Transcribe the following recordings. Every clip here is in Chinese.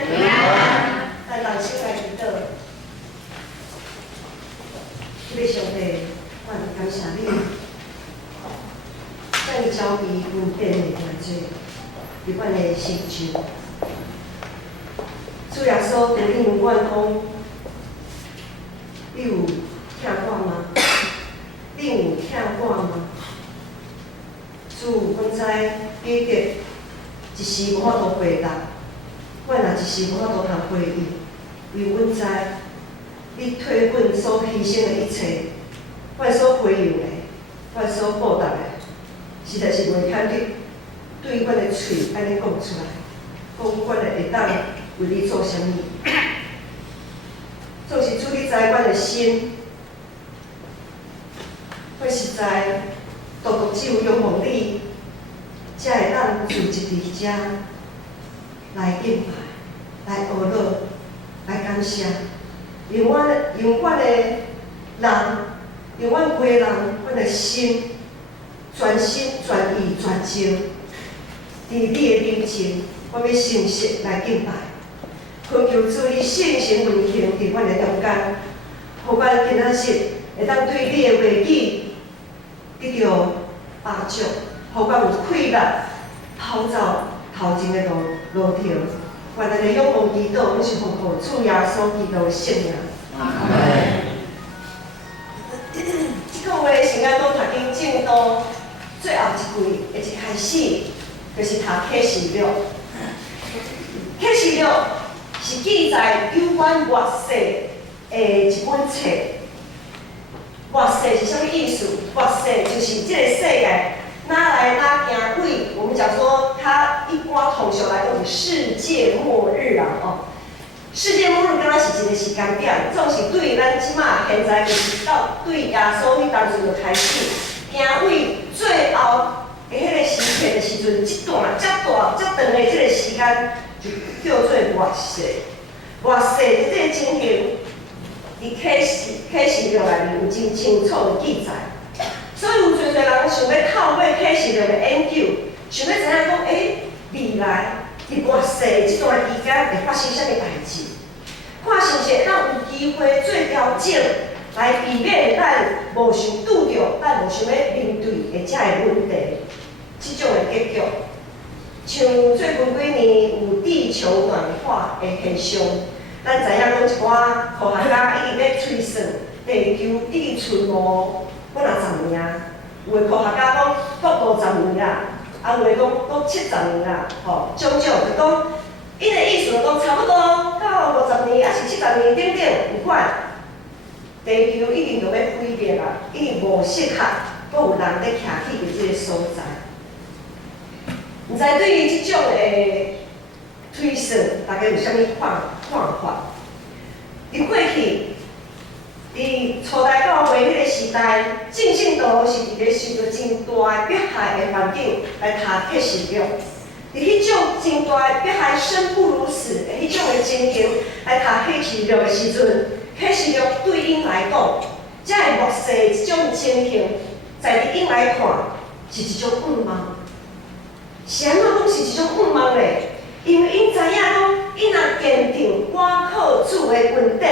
平安。咱人生来祈祷，这个上帝，我感谢你，将你交俾稳定的团队，伫阮的心上。主耶稣，求你问阮讲，你有听我吗？你有听我吗？主，阮知彼得一时无法度回答，我若一时无法度通回应，因为阮知你替阮所牺牲的一切，我所回应的，我所报答的，实在是袂堪你对阮的嘴安尼讲出来，讲阮会当为你做啥物。总是主你知阮的心，我实在独独只有仰望你，才会当聚集伫遮来敬拜、来学乐、来感谢，用阮的人，用阮规人，阮的心，全心全意全情，伫你的面前，我要诚实来敬拜。恳求主你圣神运行伫阮的中间，互阮今仔日会当对你的话语得到帮助，互阮有气力跑走头前的路条。愿咱的仰望祈祷，阮是奉靠主耶稣基督的圣名。阿门。即个话是咱讲读经正道最后一句的一开始，就是读启示录。启示录是记载有关末世的一本册。末世是啥物意思？末世就是这个世界哪来哪行为，我们讲说它一般通俗来讲是世界末日啊！哦，世界末日敢若是一个时间点，总是对咱即马现在就是到对耶稣迄当阵就开始，行为最后的迄个时刻的时阵，即段遮大遮长的即个时间，就叫做末世。末世的这个情形，伫启示录内面有真清楚的记载。所以有侪人想要透过启示录的研究，想要知影讲，未来伫末世这段期间会发生啥物代志？看是毋是会当有机会做调整，来避免咱无想拄着，咱无想要面对的遮个问题，即种的结局。像最近几年有地球暖化的现象，咱知影讲一寡科学家已经咧推算，地球已经存无几10年，有的科学家讲到50年啦，啊有的讲到70年啦，吼，种种就讲，因的意思就讲差不多到50年，还是70年等等有款，地球已经就要毁灭啦，已经无适合，阁有人咧徛起伫即个所在。毋知对于即种的推算，大家有啥物看法？伫过去，伫初代教会迄个时代，正信徒是伫咧受到真大的迫害的环境来读启示录。伫迄种真大的迫害、生不如死的迄种的情形来读启示录的时阵，启示录对因来讲，遮个末世即种情形，在因来看是一种噩梦。是安怎讲是一种噩梦咧？因为因知影讲，因若坚定赶靠主的稳定，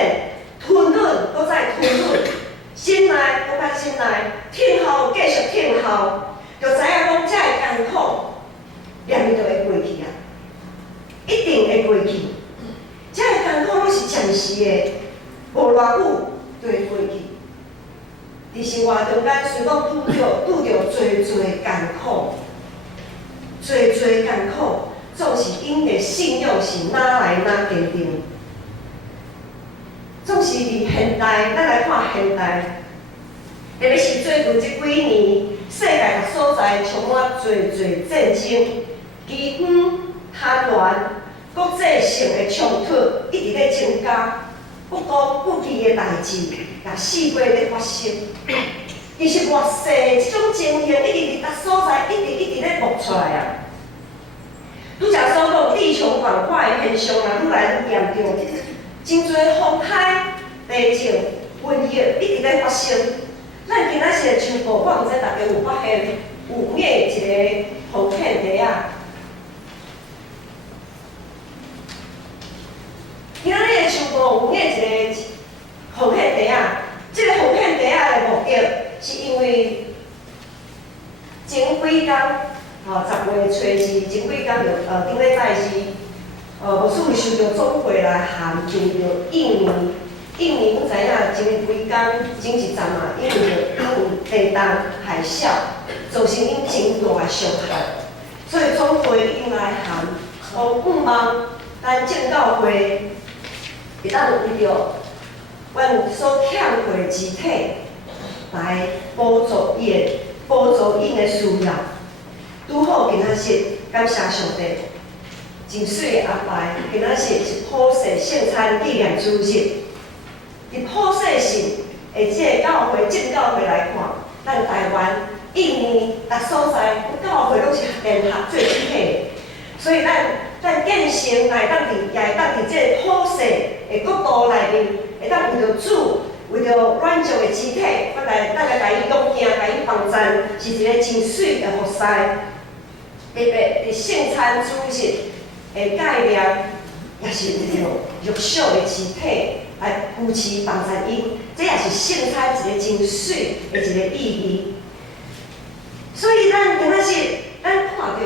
吞忍，搁再吞忍，心内搁较心内，听候继续听候，就知影讲遮个艰苦，念伊就会过去啊，一定会过去。遮个艰苦拢是暂时的，无偌久就会过去。伫生活中间，虽讲拄着侪艰苦，侪艰苦。总是因的信仰是哪来哪坚定，总是伫现代，咱来看现代，特别是最近这几年，世界各所在充满侪战争、饥荒、贪婪、国际性的冲突一直咧增加，不公不义的代志也四界咧发生。其实末世这种情形一直伫各所在一直咧冒出来啊。拄则所讲地球暖化的现象也愈来愈严重，真侪风灾、地震、瘟疫一直咧发生。咱今仔日的直播，我毋知大家有发现有影一个图片底啊， 10月初是前几天顶礼拜是无事会收到总会来函进到印尼。印尼阮知影前几天前一站嘛，因为地动海啸，造成因真大伤害，所以总会已经来函，讲望咱政教会会当为着阮所欠费肢体来补助因的需要。拄好今仔日，感谢上帝，真水的安排。今仔日是普世圣餐纪念主日。伫普世性的即个教会政教会来看，咱台湾、印尼各所在，阮教会拢是联合做一体，所以咱建成也会当伫即个普世的国度内面，会当为着主，为着软弱的肢体，咱来甲伊用行，甲伊帮赞，是一个真水的服侍。特别伫圣餐主日的概念，也是为着弱小的肢体。来扶持帮助因，这也是圣餐一个真水的一个意义。所以咱今仔日，咱看到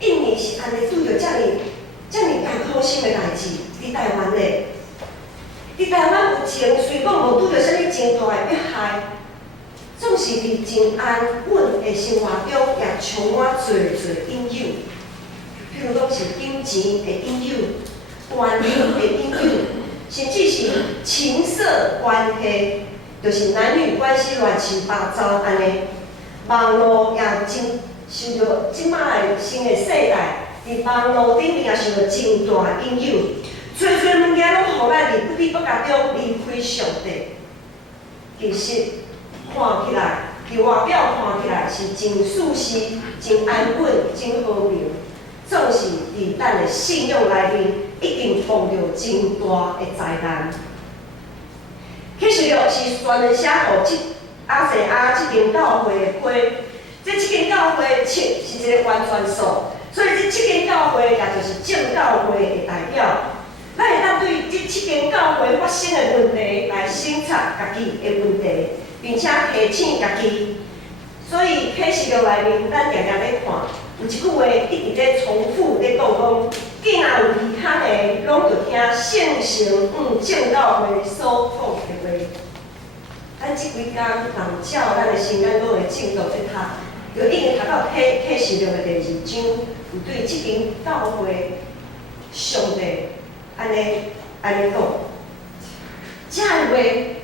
印尼是安尼拄着遮尔艰苦心的代志，伫台湾咧，伫台湾有前虽讲无拄着啥物真大的迫害，总是伫真安稳的生活中，也充满侪引诱，譬如讲是金钱的引诱、关系的引诱。甚至是情色关系，就是男女关系乱七八糟安尼。网络也真受到即摆的新的世代，伫网络顶面也受到真大引诱。侪物件拢互咱伫不知不觉中离开上帝。其实看起来，伫外表看起来是真舒适、真安稳、真和平，总是伫咱的信仰内面。一定碰到真大的灾难。启示录是专门写予阿西亚这间教会的批，这间教会是一个完全数，所以这间教会也就是正教会的代表。咱会当对这间教会发生的问题来审查家己的问题，并且提醒家己。所以启示录内面，咱常常咧看，有一句话一直咧重复咧讲讲。既然有其他的，拢着听圣神正教会所讲的话。咱即几天人照咱的新眼光的进度去读，就已经读到启示录的第2章，有对即间教会上帝安尼讲。这话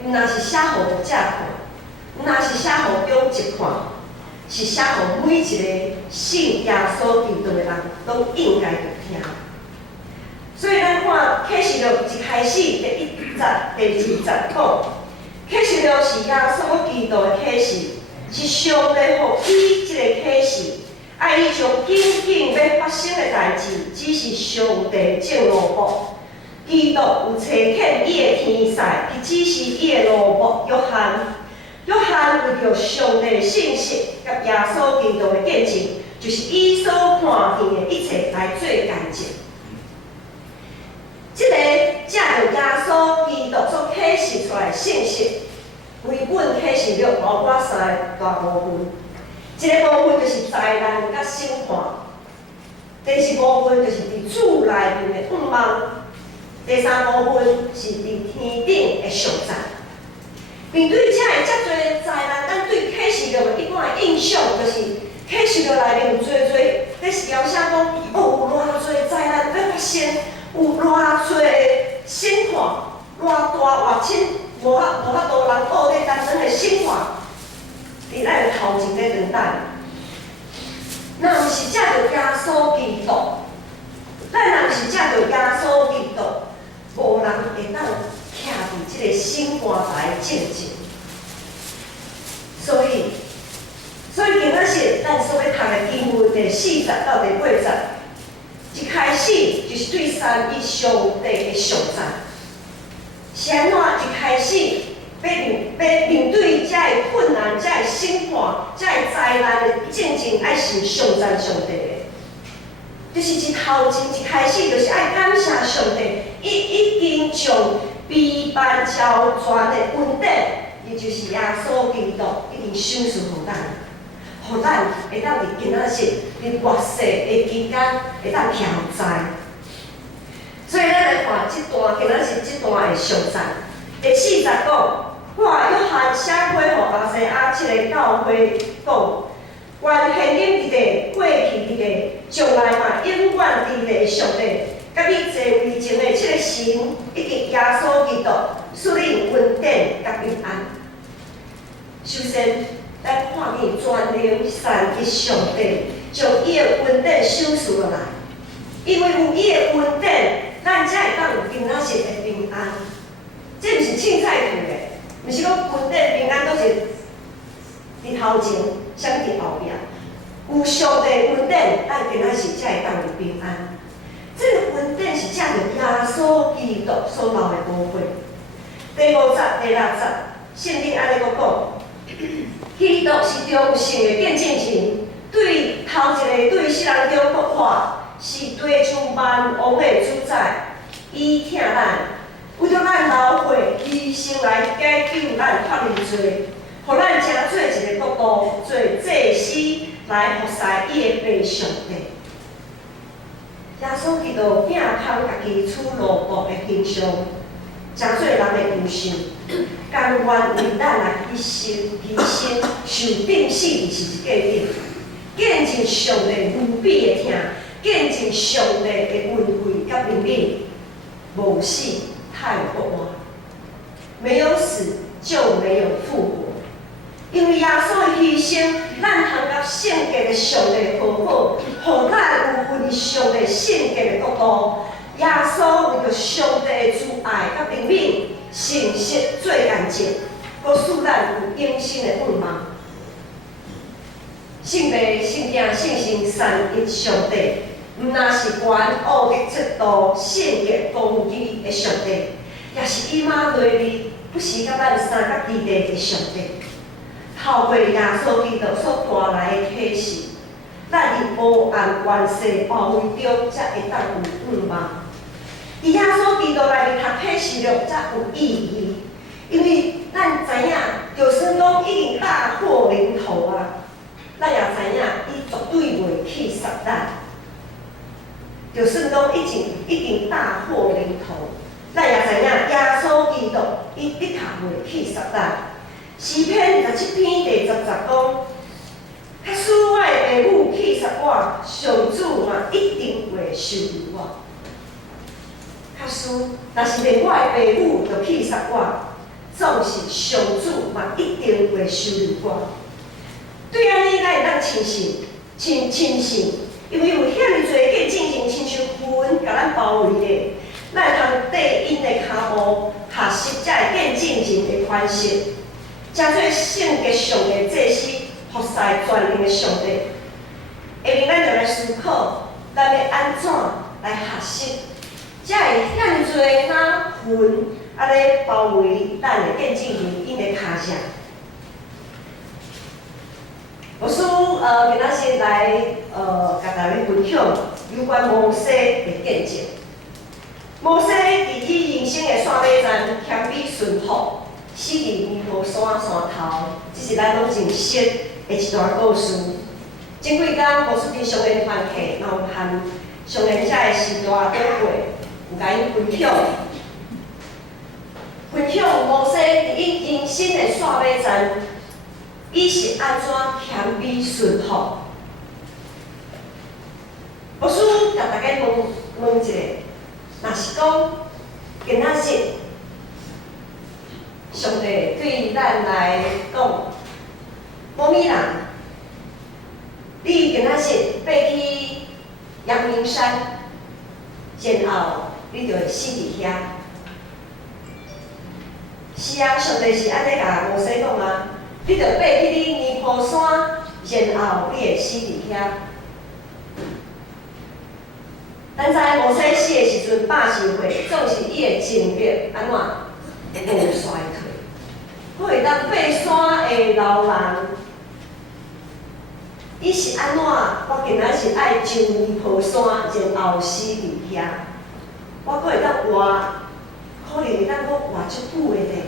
若是写予读者看，若是写予中职看，是写予每一个信耶稣基督的人，拢应该着听。所以咱看启示录一开始第1节、第2节讲，启示录是耶稣基督的启示，是上帝予伊即个启示，伊将紧要发生的代志，只是上帝正路幕。基督有差遣伊的天使，去指示伊的路幕。约翰为着上帝的信息甲耶稣基督的见证，就是伊所看见的一切来做见证。这个正着耶稣基督所启示出来的信息，规本启示录包括3个大部分。一个部分就是灾难甲审判，第2部分就是伫主内面的盼望，第3部分是伫天顶的上站。面对这个遮多灾难，咱对启示录的一般的印象就是，启示录内面有侪咧描写讲，有偌侪灾难要发生。有偌侪审判，偌大偌深，无法度人学咧单纯的审判，伫咱的头前咧等待。若毋是借着耶稣基督，咱若毋是借着耶稣基督，无人会当徛伫即个审判台正前。所以今仔日咱所要读的经文第4节到第8节。一开始就是对3位上帝的上赞，是安怎？一开始要面对遮个困难、遮个审判、遮个灾难的正经，爱先上赞上帝的。就是一头前一开始，就是爱感谢上帝，已经将悲万交全的恩典，也就是耶稣基督，已经赏赐予咱，互咱会当伫今仔日伫偌细的期间会当徛在。所以咱来看即段今仔日即段的上赞，第40讲，我约翰写批互亚细亚7个教会讲。愿现今伫地、过去伫地、将来嘛永远伫地上帝，甲你坐位前的7个神，以及耶稣基督，赐恁稳定甲平安。首先，咱看见全能善的上帝，将伊的稳定赏赐落来，因为有伊的稳定，咱才会当有今仔日的平安。这毋是凊彩去的，毋是讲稳定平安都是伫头前。相伫后壁，有上帝稳定，咱今仔日才会当有平安。这个稳定是借着耶稣基督所流的宝血。第5节、第6节，圣经安尼讲讲，基督是中性的见证人，对头一个对世人中国话，是地上万王的主宰，伊疼咱，为着咱流血牺牲来解救咱脱离罪。互咱成做一个国度，做祭司来服侍伊的父上帝。耶稣基督摒空家己处奴仆的形象，成做人的形象，甘愿为咱来牺牲，受钉死伫十字架顶，见证上帝无比的疼，见证上帝的恩惠甲怜悯，无死太活活，没有死就没有复活。因为耶稣的牺牲，咱通甲圣洁的上帝和好，互咱有份上帝圣洁的国度。耶稣为着上帝的慈爱甲怜悯，诚实做干净，搁使咱有永生的盼望。圣父、圣子、圣神三一上帝，毋但是悬恶的制度、圣洁公义的上帝，也是以马内利不时甲咱三甲地地的上帝。透过耶稣基督所带来的启示，咱伫无限关系包围中，才会当有盼望。伫耶稣基督内面读启示录才有意义，因为咱知影，就算讲已经大祸临头啊，咱也知影伊绝对袂去杀咱。就算讲已经大祸临头，咱也知影耶稣基督伊的确袂去杀咱。诗篇27篇第10节讲，假使我的父母气杀我，上主嘛一定会收留我。假使若是连我的父母都气杀我，总是上主嘛一定会收留我。对安尼，咱会当亲信，因为有遐尼侪个见证亲像云甲咱包围咧，咱会通缀因的骹步，学习才会见证人的款式。真做圣洁上的祭司，服侍全能的上帝。下面咱就来思考，咱要安怎来学习，才会遐尼侪哪云安尼包围咱的见证人因的骹舍。老师今仔日来甲大家分享有关摩西的见证。摩西伫伊人生的线尾站谦卑顺服。死伫尼泊山头，这是咱拢认识的一段故事。前几天无出伫上联团契，然后和上联遮的时代长辈有甲因分享摩西伫伊人生的线尾站，伊是安怎谦卑顺服。老师甲大家问一下，若是讲今仔日，上帝对咱来讲，某米人，你今仔日爬去阳明山，然后你就会死伫遐。是啊，上帝是安尼甲摩西讲啊，你就爬去你尼泊山，然后你会死伫遐。咱知摩西死的时阵80岁，总是伊的精力安怎无衰退。我会当爬山的老人，伊是安怎？我今仔是爱上尼泊山，然后死伫遐。我阁会当活，可能会当阁活足久的呢。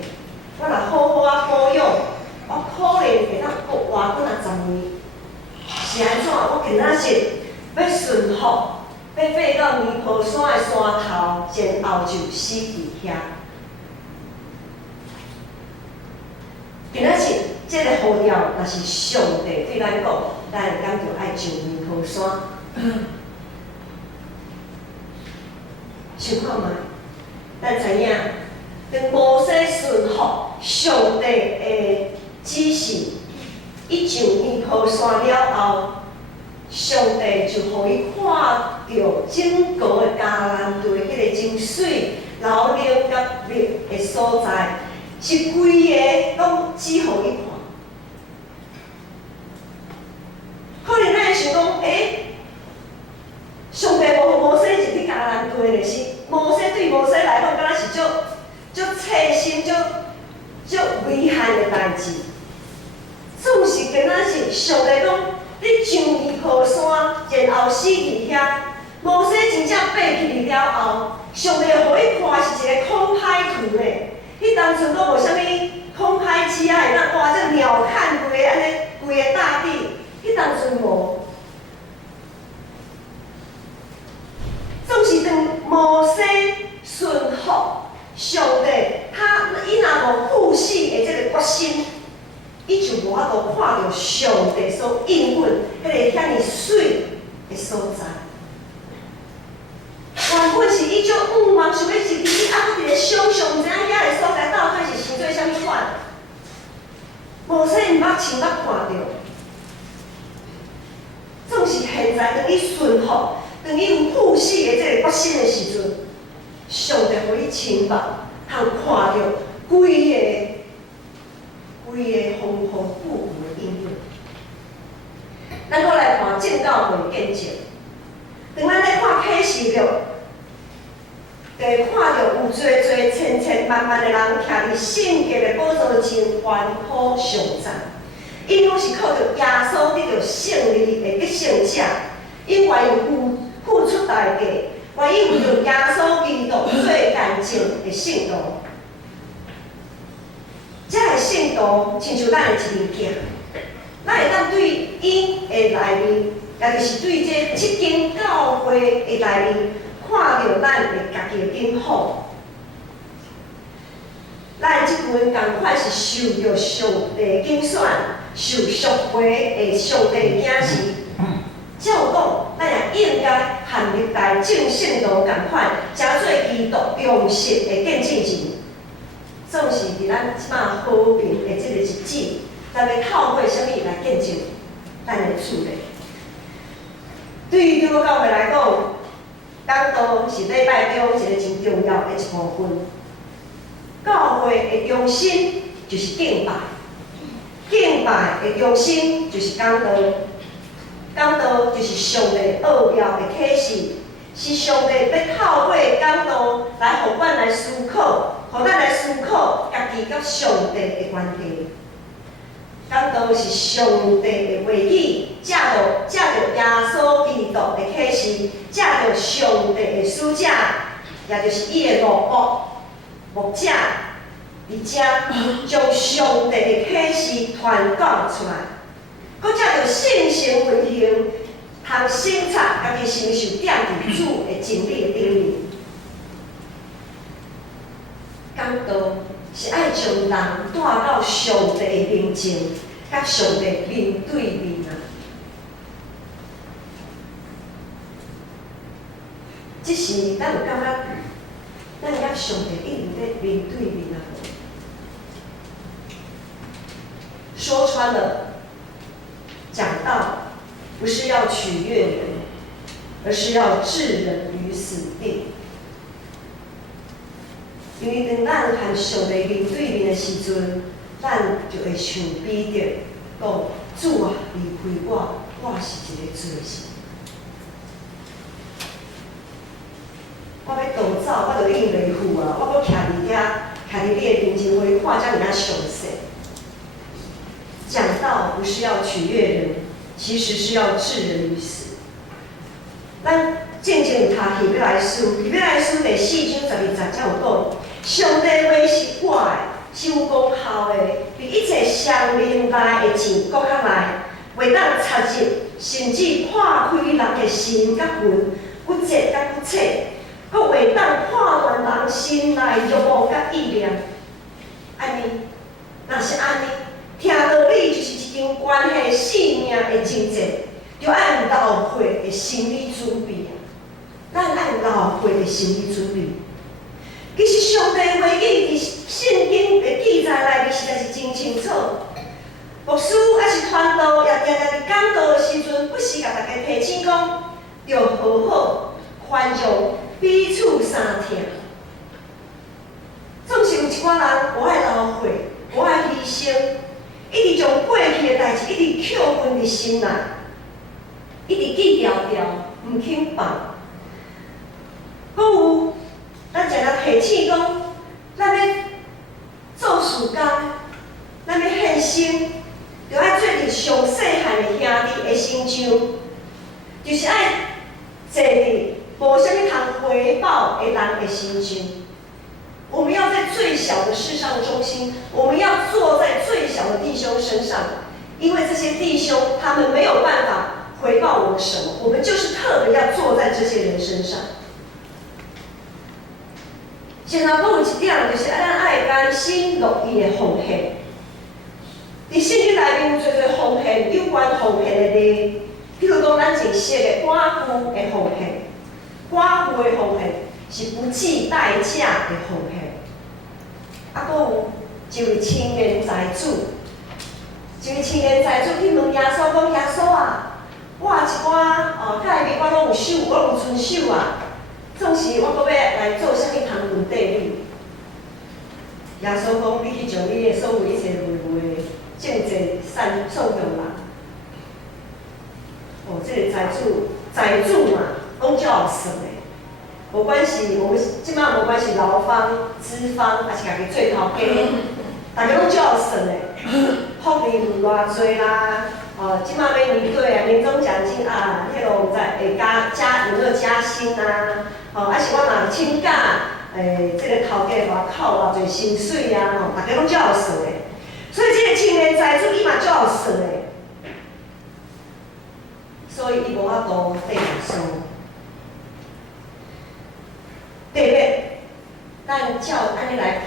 我若好好啊保养，我可能会当阁活过10年。是安怎？我今仔日要顺服，要爬到尼泊山的山头，然后就死伫遐。今仔日这个呼召，若是上帝对咱讲，咱会感到爱上尼泊山。想看觅，咱知影，当摩西顺服上帝的指示，伊上尼泊山了后，上帝就互伊看到整个的迦南地迄个真水、流灵甲绿的所在，是规个拢指互伊看。可能咱会想讲，上帝无互摩西入去迦南地的是，摩西对摩西来讲，敢若是足切身、足危险的代志。总是今仔日上帝讲，你上尼泊山，然后死伫遐。摩西真正爬去了后，上帝互伊看是一个空拍图的。迄当阵都无啥物空拍机啊，会当哇，这鸟瞰规个安尼规个大地，迄当阵无。总是当摩西顺服上帝，伊若无负死的这个决心，伊就无法度看到上帝所应允迄个遐尼水的所在。原本是伊足渴望想要入去，伊还佫伫咧想象，毋知影遐个所在到底是生做啥物款。摩西毋捌亲捌看到，总是现在当伊顺服，当伊有负死的这个决心的时阵，上帝互伊亲目，通看到规个丰丰富富的应允。咱搁来看正教会见证，当咱咧看启示录，就会看到有千万的人徛伫圣洁的宝座前欢呼上赞，因拢是靠着耶稣得到胜利的得胜者，因愿意付出代价，愿意为着耶稣基督做干净的圣徒。这个圣徒亲像咱的一面镜，咱会当对伊的内面，也就是对这7间教会的内面，看到咱的家己的顶好。咱即群共款是受着上帝拣选、受赎回的上帝的囝是，照讲，咱也应该和历代正圣徒共款，诚做基督忠实的见证人。总是伫咱即摆和平的即个日子，咱要透过啥物来见证咱的处理？对于基督教会来讲，讲道是礼拜中一个真重要的一部分。教会的中心就是敬拜，敬拜的中心就是讲道，讲道就是上帝奥妙的启示，是上帝要透过讲道来互阮来思考。互咱来思考家己甲上帝的关系。讲道是上帝的话语，借着耶稣基督的启示，借着上帝的使者，也就是伊的牧者，伫遮将上帝的启示传讲出来。佮借着圣神运行，通省察家己承受踮伫主的真理的顶面。讲道是爱将人带到上帝的面前，甲上帝面对面啊！即是咱有感觉，咱甲上帝一直在面对面啊！说穿了，讲道不是要取悦人，而是要置人于死地。因为当咱和上帝面对面的时阵，咱就会想比着讲：主啊，离开我，我是一个罪人。我要逃走，我就应袂赴啊！我搁徛伫遐，徛伫你的面前，互你看遮尔啊详细。讲道不是要取悦人，其实是要置人于死。咱正有读希伯来书，希伯来书第4章12节才有讲。上帝话是活的，是有功效的，比一切上明白的钱搁较来，袂当插入甚至破开人的心甲魂、骨节甲骨髓，佫会当破乱人心内欲望甲意念。安尼，若是安尼，听道理就是一场关系性命的征战，就爱有流血的心理准备啊！咱爱有流血的心理准备。其实上帝话语伫圣经的记载内面实在是真清楚。牧师还是传道，也定定伫讲道的时阵，不时甲大家提醒讲，要好好宽容，彼此相听。总是有一寡人无爱流血，无爱牺牲，一直将过去的代志一直扣分伫心内，一直记牢牢，毋肯放。搁有，咱常常提醒讲，咱要做事工，咱要献身。就爱做伫上细汉的兄弟的身上，就是爱坐伫无啥物通回报的人的身上。我们要在最小的事上忠心，我们要坐在最小的弟兄身上，因为这些弟兄他们没有办法回报我们什么，我们就是特别要坐在这些人身上。然后，有一点就是咱爱甘心乐意的奉献。伫圣经内面有做奉献有关奉献的例，譬如讲咱认识的寡妇的奉献，寡妇的奉献是不计代价的奉献。啊，搁有一位青年财主，一位青年财主去问耶稣讲：耶稣啊，我一寡假面我拢有守，我有遵守啊，总是我搁要来做啥物通分地你？耶稣讲：你去将你的所有一切累累。正济善送向人，这个财主嘛，拢足有算的。无管是我们即摆无管是劳方、资方，还是家己做头家，大家拢足有算的。福利有偌济啦，即摆要年底啊，年终奖金啊，迄落会有没有加薪啊？还是我若请假，这个头家给我扣偌济薪水啊？大家拢足有算的。所以这个青年财主伊嘛足有算的，所以伊无法度对耶稣。特别，咱照安尼来看，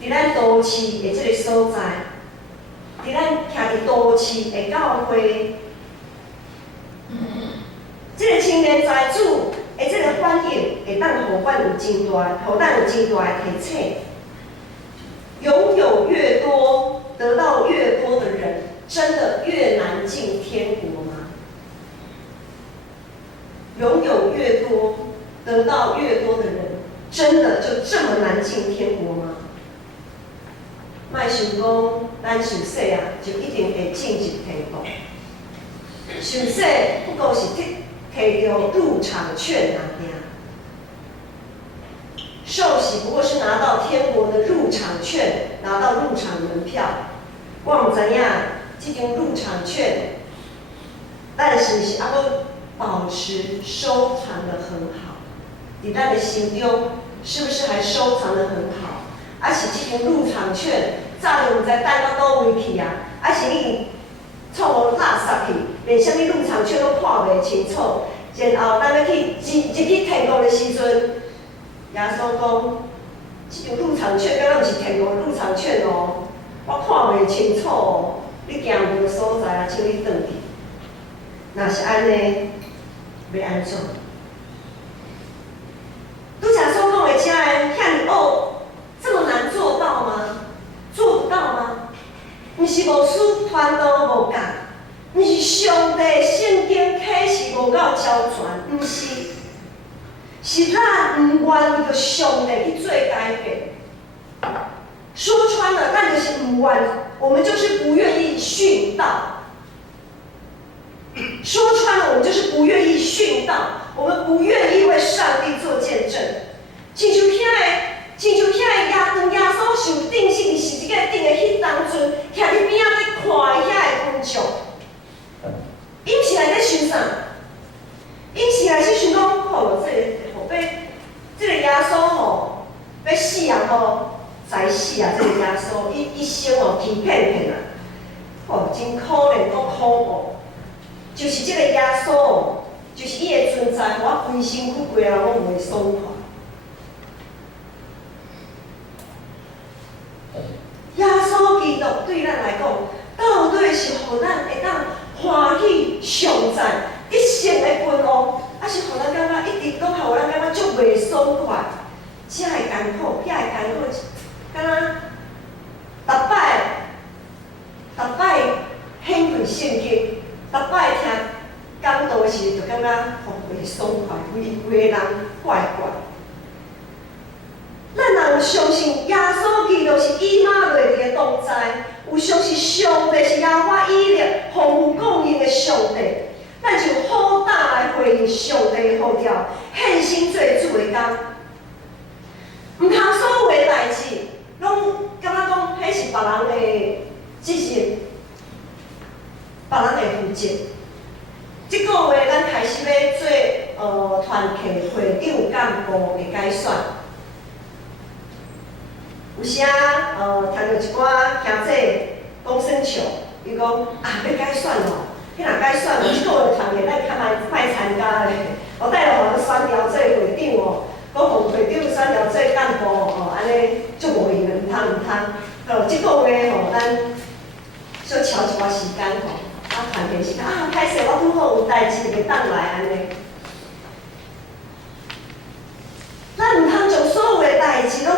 伫咱都市的这个所在，伫咱徛伫都市的教会，这个青年财主的这个反应，会当互咱有真大的提醒。拥有越多，得到越多的人，真的越难进天国吗？拥有越多，得到越多的人，真的就这么难进天国吗？莫想讲咱受洗啊，就一定会进入天国。受洗不过是摕到入场券而已。受洗不过是拿到天国的入场券，拿到入场门票。我唔知影这张入场券，但是是还阁保持收藏得很好。伫咱的心中，是不是还收藏得很好？还是这张入场券早就唔知等到倒位去啊？还是你创互垃圾去，连啥物入场券都看袂清楚，然后咱要去入去天国的时阵。耶稣讲，这张入场券敢若毋是天国入场券哦，我看袂清楚哦。你行无所在啊，请你转去。若是安尼，要安怎？拄则所讲的遮个遐尔这么难做到吗？做不到吗？毋是牧师传道无教，毋是上帝圣经启示无够交传，毋是。是咱唔愿意着上帝去做改变，说穿了，咱就是唔愿，我们就是不愿意殉道。说穿了，我们就是不愿意殉道，我们不愿意为上帝做见证。亲像当耶稣受定死伫十字架顶的迄当阵，徛伫边仔咧看遐的群众，因是来咧想啥？因是来是想讲，这个耶稣吼，要死啊吼，才死啊！这个耶稣一生吼欺骗啊，真可怜，够可恶。就是这个耶稣，就是伊的存在，互我规身躯规个人拢袂爽快。耶稣基督对咱来讲，到底是互咱会当欢喜上赞一生的君王，还是互咱感觉一直拢互咱感觉足袂爽快？遮个艰苦，遐个艰苦，敢若逐摆兴奋圣经，逐摆听讲道的时，就感觉袂爽快，规个人怪怪。咱若有相信耶稣基督是以马内利的同在，有相信上帝是耶和华以勒丰富供应的上帝，咱就好胆来回应上帝的呼召，献身做主的工。毋通所有的代志，拢感觉讲迄是别人的责任，别人的负责。即个月咱开始要做团契会长干部的改选。有时听到一寡兄姐讲算笑，伊讲要改选哦，迄若改选，即个月团契咱较莫参加咧，我带落互咱选调做会长哦，讲互会长选调做干部哦，安尼足无用的，毋通。即个月吼，咱小瞧一寡时间吼，团契时间歹势，我拄好有代志袂当来安尼。咱毋通将所有的代志拢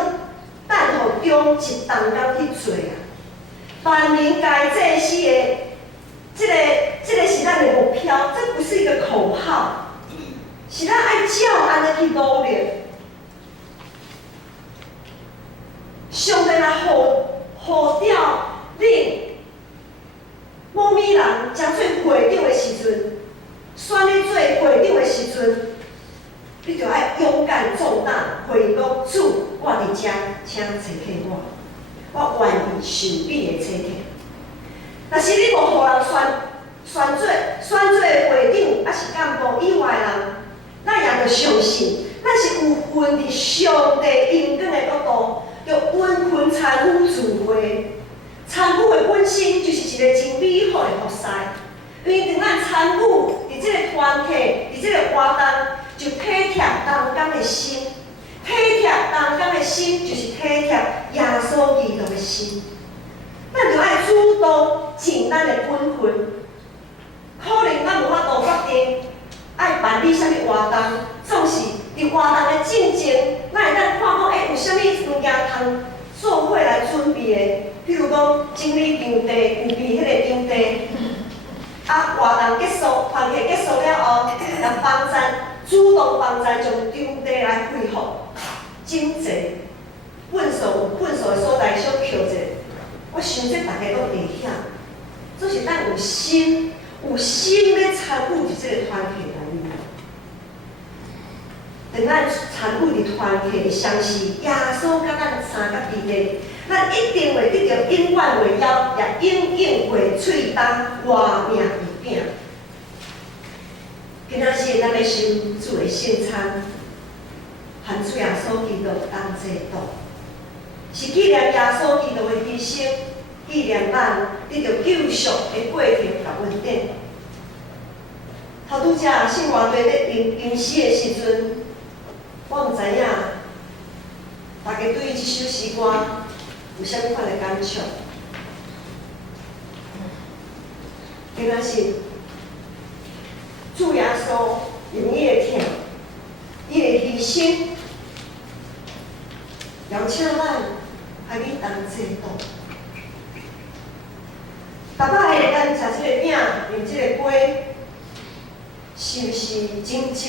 等互中一重了去做啊！万民该做事的，这个是咱的目标，这不是一个口号，是咱爱照安尼去努力。上帝来呼召恁某米人将做会长的时阵，选你做会长的时阵，你就爱勇敢壮胆，回应讲主。我伫遮，请找起我愿意受你的找起。若是你无互人选做会长，还是干部以外的人，咱也着相信，咱是有份伫上帝恩典的角度，着温馨参与聚会。参与的本身就是一个真美好的服侍，因为当咱参与伫即个团体，伫即个活动，就体贴同工的心。体贴同工的心，就是体贴耶稣基督的心。咱就爱主动尽咱的本分。可能咱无法度决定爱办理啥物活动，总是伫活动的进前，咱会当看讲，有啥物物件通做伙来准备的。譬如讲，整理场地，预备迄个场地。活动结束，团契结束了后，来帮赞，主动帮赞，将场地来恢复。整齐，粪扫的所在小扣者，我想这大家都会晓，这是咱有心咧参与伫这个团体内面。等咱参与伫团体，相信耶稣甲咱三甲伫咧，咱一定会得到永远会邀，也永永会喙当活命伊饼。今仔日咱要收主的圣餐。含主耶稣基督当祭祷，是纪念耶稣基督的牺牲，纪念咱得到救赎的过程甲恩典。头拄则圣活队咧吟诗的时阵，我毋知影大家对于即首诗歌有啥物款的感触？今仔日主耶稣用伊的疼，伊的牺牲。邀请咱来去当祭祷。逐摆咱食即个饼，饮即个杯，是毋是真正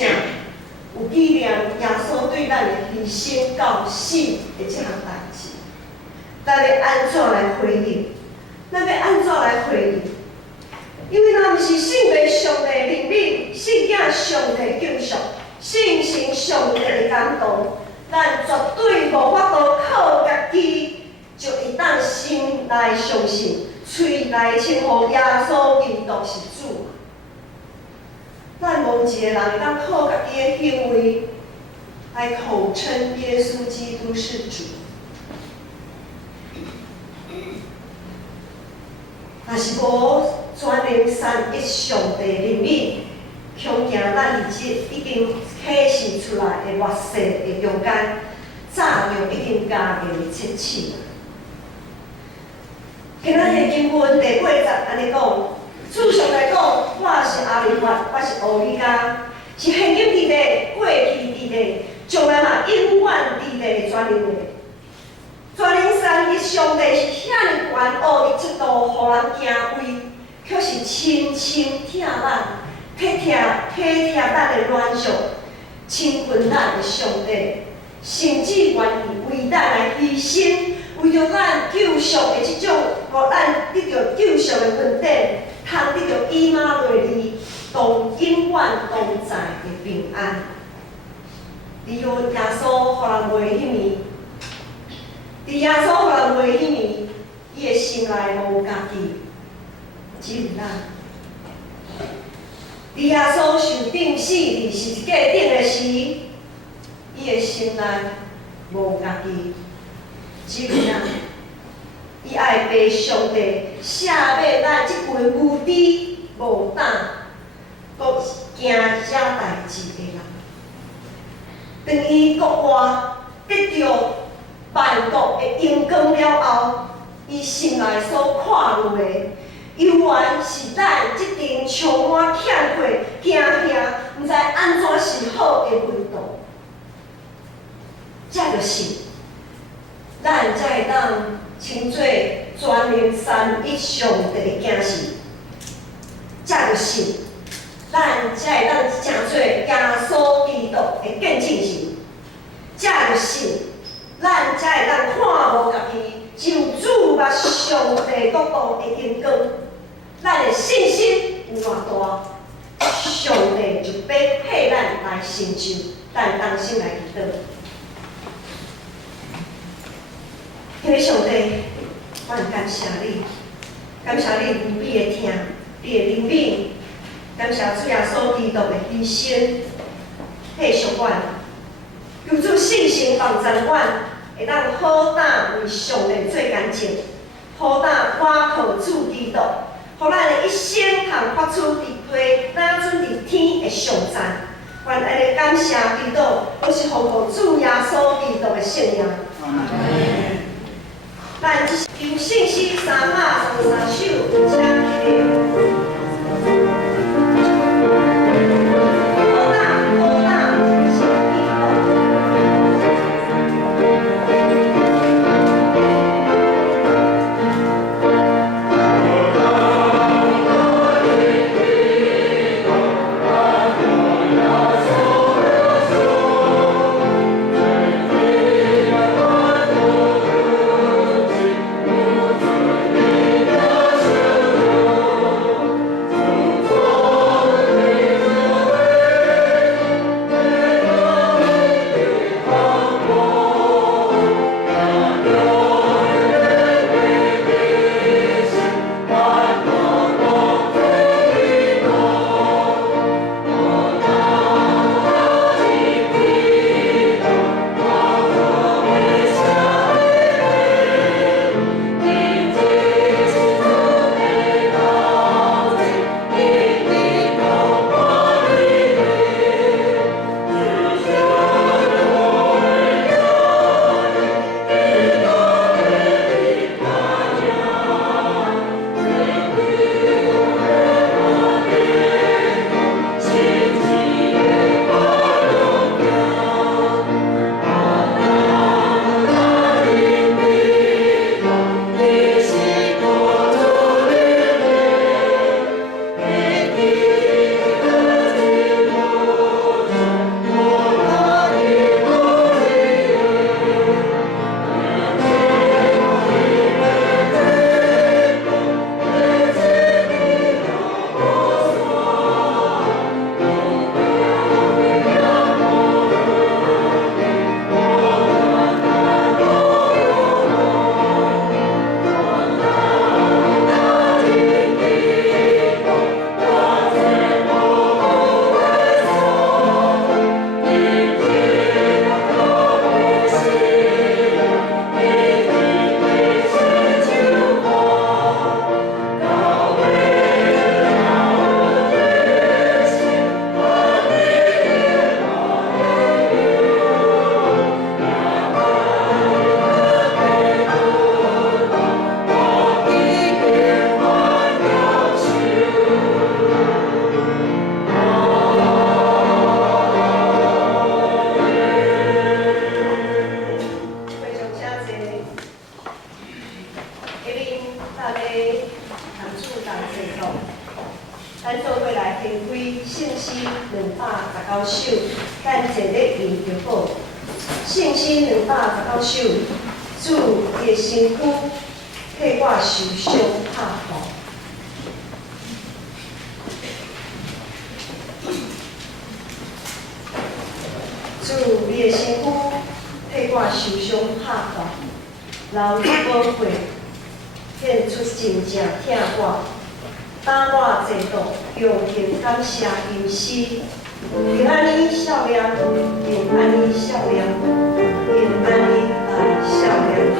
有纪念耶稣对咱的牺牲到死的即项代志？咱要安怎来回应？咱要安怎来回应？因为咱毋是信赖上帝的能力，信仰上帝救赎，信心上帝的感动。咱绝对无法度靠家己就会当心内相信，嘴内称呼耶稣基督是主。咱无一个人会当靠家己的行为来口称耶稣基督是主。若是无全能三一上帝灵力，恐惊咱已经启示出来的热势的中间，早就已经加入切切了。今仔日经文第8节安尼讲，主上来讲，我是阿里法，我是乌里加，是现今伫地、过去伫地，将来嘛永远伫地的全能的。全能三一上帝是遐尼悬奥的尺度，互人敬畏，却是深深疼咱，体贴咱的软弱，亲近咱的上帝，甚至愿意为咱来牺牲，为着咱救赎的即种，互咱得到救赎的恩典，通得到以马内利，永远同在的平安。利用耶稣，互人袂迄面。伫耶稣互人袂迄面，伊的心内无家己，只有咱。伫耶稣受钉死伫十字架顶的时，伊的心内无家己，只有咱。伊爱被上帝赦免咱即群无知、无胆、搁惊遮代志的人。当伊国外得到万国的荣光了后，伊心内所看落的，犹原是咱即阵充满欠缺、惊吓，毋知安怎是好的温度。这就是咱才会当称做全能三一上帝的惊喜。这就是咱才会当称做耶稣基督的见证神。这就是咱才会当看无家己，只有主捌上帝国度的荣光。咱的信心有偌大，上帝就要替咱来成就，咱当心来祈祷。亲爱上帝，我感谢你，感谢你无比的疼，你的怜悯，感谢主耶稣基督的牺牲，替赎阮，求主信心帮助阮。会当好胆为上帝做见证，好胆倚靠主基督，互咱的一生通发出伫批哪准伫天的上赞。愿安尼感谢基督，都是奉靠主耶稣基督的圣名。咱有信息333首，请起立。首，咱全力赢就好。信心219首，主伊的身躯替我受伤拍破。主伊的身躯替我受伤拍破，流入宝血，显出真正疼我。打我坐倒，用尽感谢吟诗，用安尼笑脸，用安尼笑脸，用安尼来笑脸你。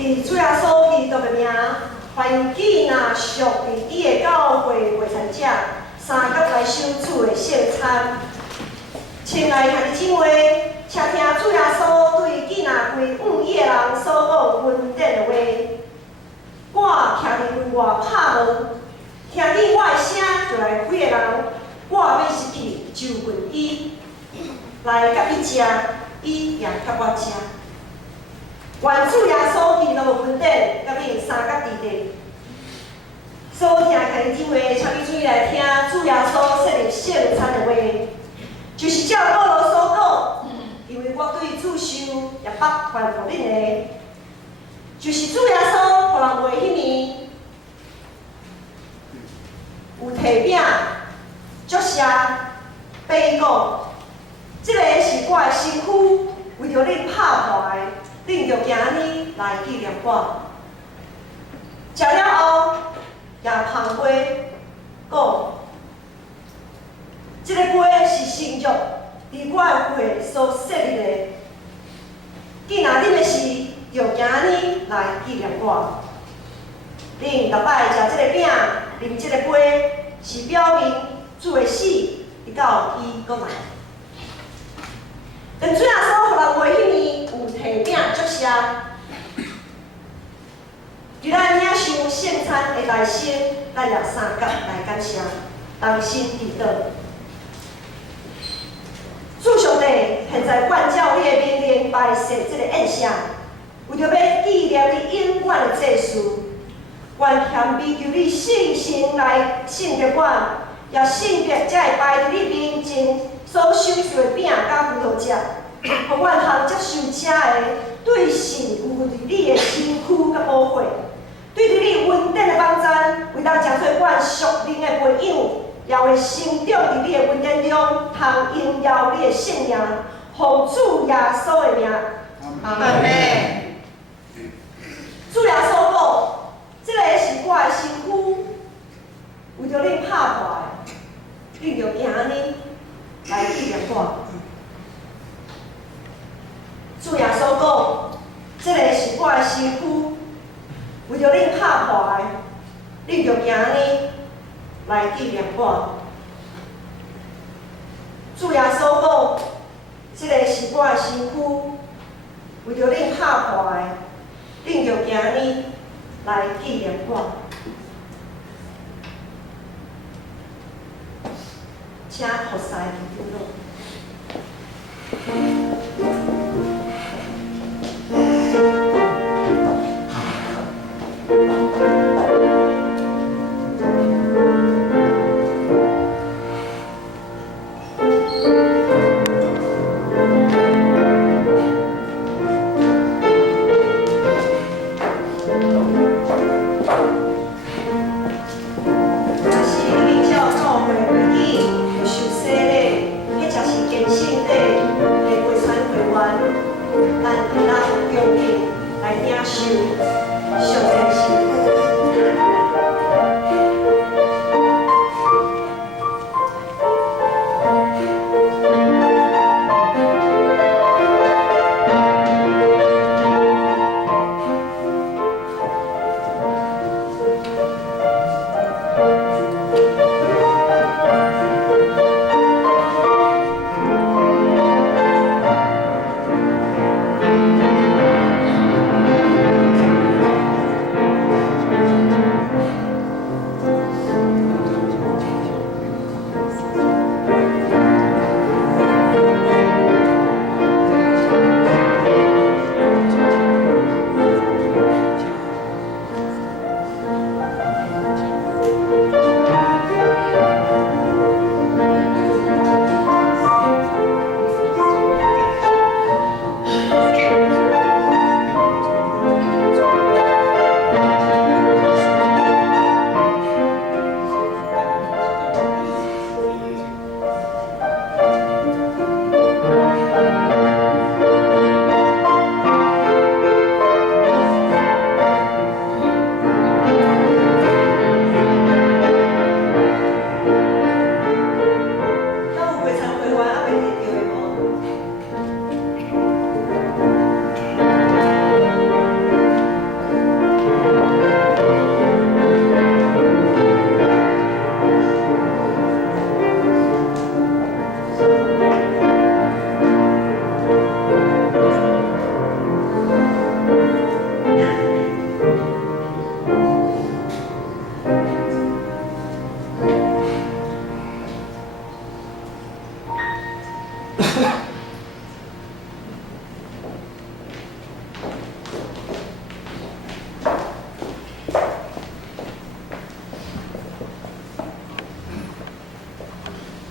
伫主耶稣基督的名，凡囡仔属伫伊的教会陪参者，三角来守主的圣餐。亲爱兄弟姊妹，请听主耶稣对囡仔规午夜人所讲恩典的话。我徛伫门外拍门，听见我的声就来开的人，我要入去就问伊，来甲伊食，伊也甲我食。愿主耶稣基督的恩典甲恁三角伫地。所有听兄弟姊妹，请你注意来听主耶稣设立圣餐的话，就是照保罗所讲，因为我对主受也捌还互恁的，就是主耶稣互人卖迄年，有提饼、祝谢、杯讲，这个是我的身躯，为着恁拍破的。恁着行呢来纪念我。项话讲，这个话是成就伫我的血所设立的。既然恁的事，就今日来纪念我。恁逐摆食这个饼，啉这个杯，是表明主的死，直到伊搁来。但主耶稣互人话迄年有提饼祝谢，伫咱领受圣餐的内心，咱也三角来感谢，同心祈祷。主上帝现在管教你的命令摆设这个宴席，为着要纪念你永远的祭事，愿谦卑求你信心来信着我，也信别才会摆伫你面前所受受的饼甲葡萄汁，互阮通接受这个对神有伫你的身躯甲保护，对伫你恩典的帮赞，为当食做阮属灵的培养。也会成长伫你的恩典中，通荣耀你的圣名，奉主耶稣的名。阿门。主耶稣讲，这个是我的身躯，为着恁拍破的，恁着今日来纪念我。主耶稣讲，这个是我的身躯，为着恁拍破的，恁着今日来纪念我。主耶稣讲，这个是我的身躯，为着恁拍破的，恁着今日来纪念我。请服侍祈祷。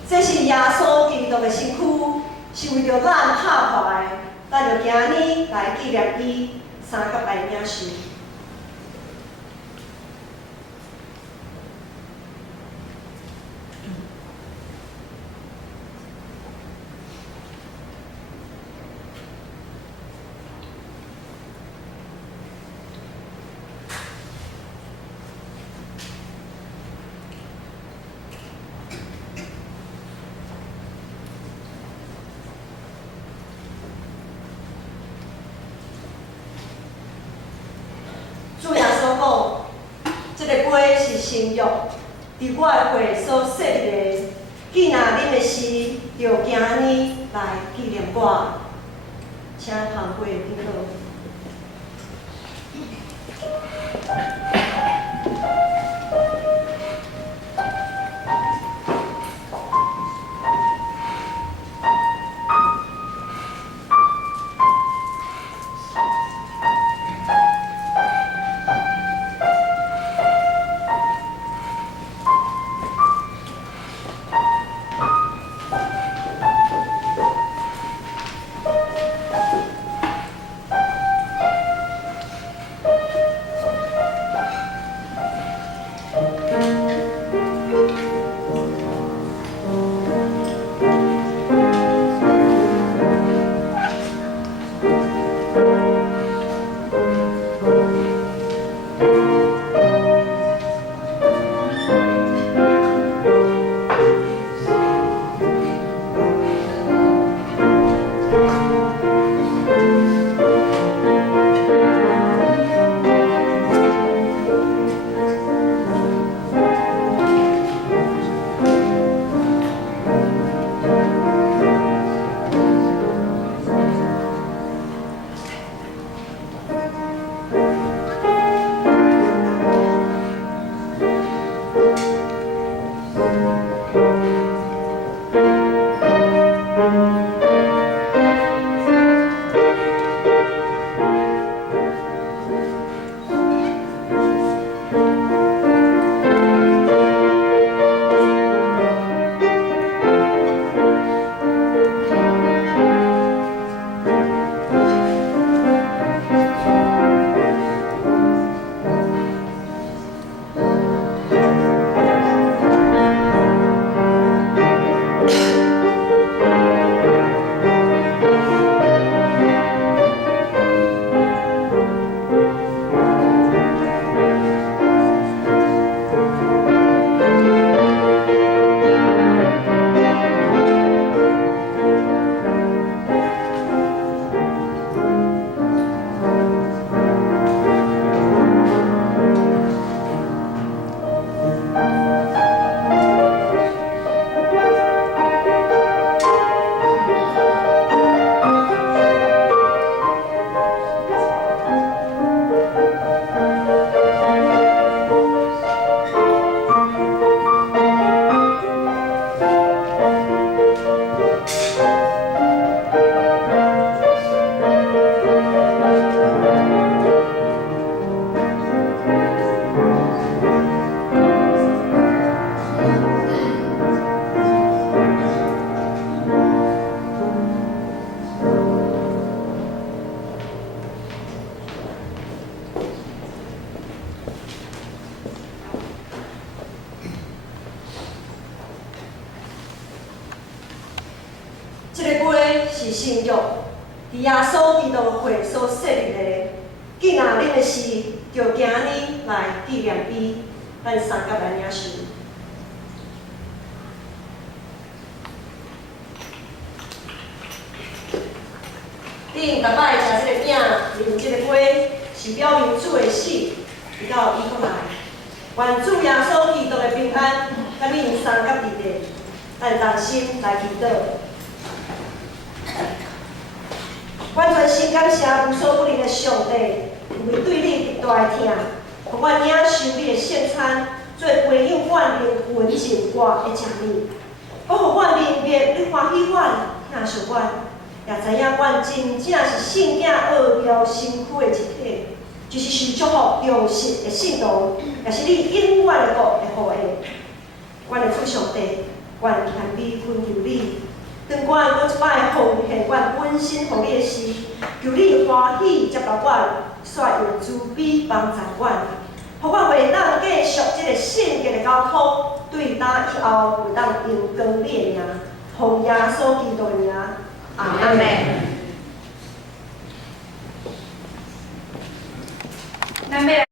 这是耶稣基督的身躯，是为着咱拍破的，咱就今日来纪念伊，三角来领受。信约，伫我的会所设立的，既然恁的事，就今日来纪念我，请堂会领导。是信约，伫耶稣基督的会所设立的。既然恁的事，就今日来纪念伊，咱三甲来领受。恁逐摆食这个饼，啉这个杯，是表明主的死，直到伊过来。愿主耶稣基督的平安，甲恁三甲伫地，咱同心来祈祷。阮全心感谢无所不能的上帝，因为对你极大的疼，互阮领受你的圣餐，做培养阮灵魂净化的食物，好互阮明白你欢喜阮，疼惜阮，也知影阮真正是圣囝奥妙身躯的一体，就是受祝福忠实的信徒，也是你永远的护卫。阮的主上帝，愿谦卑恳求你。当阮搁一摆奉献阮本身互你的时，求你欢喜接纳阮，率用慈悲帮助阮，互阮袂当继续这个圣洁的交托，对打以后会当荣光你的名，奉耶稣基督的名，阿门。咱要。